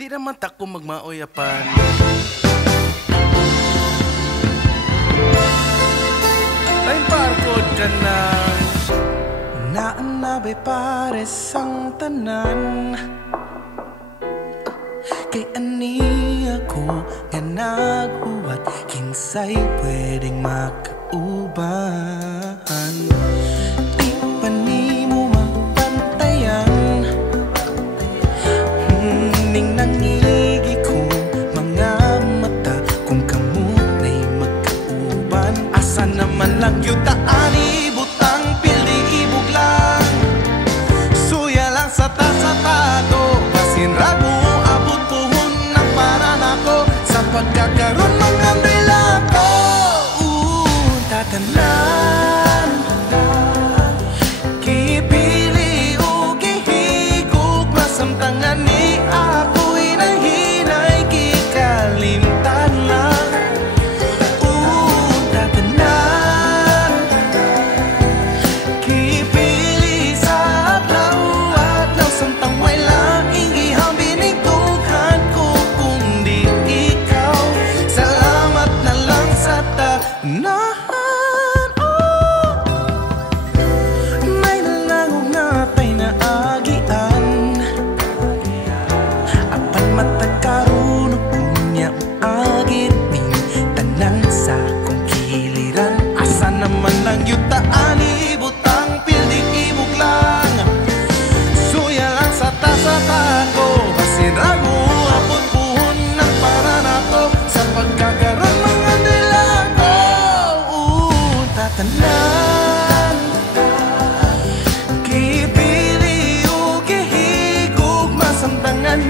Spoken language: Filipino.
Di naman tako magmaoyapan. Time parkod ka na. Naanabay pares ang tanan. Kay ani ako nga naghuwat, kinsay pwedeng makauban. Di pa ni mo mapantayan, ning nangigi ko mga mata kung kamo na'y magkauban. Asa naman lang yuta ani butang pildi ibog lang, suya lang sa tasatado basin rago abot puhon ng paran ako sa pagkakaroon mga umbrella ko. Tatanan kipili o kihigog masamtangan ni ako'y nahinay kikalimtan lang. Tatanan kipili sa adlaw at ng samtang way laing ihambining tughan ko kung di ikaw. Salamat na lang sa tanahan. May nalangog nga pa'y naagian, apan matagkaroon unya agit ning tanan sa kong kiliran. Asa naman lang yuta ani butang pildi ibog lang, suya lang sa tasatan ko basin rago abot puhon ng paran ako sa pagkakaroon mga dila ko. Tatanan kipili o kihigog masamtangan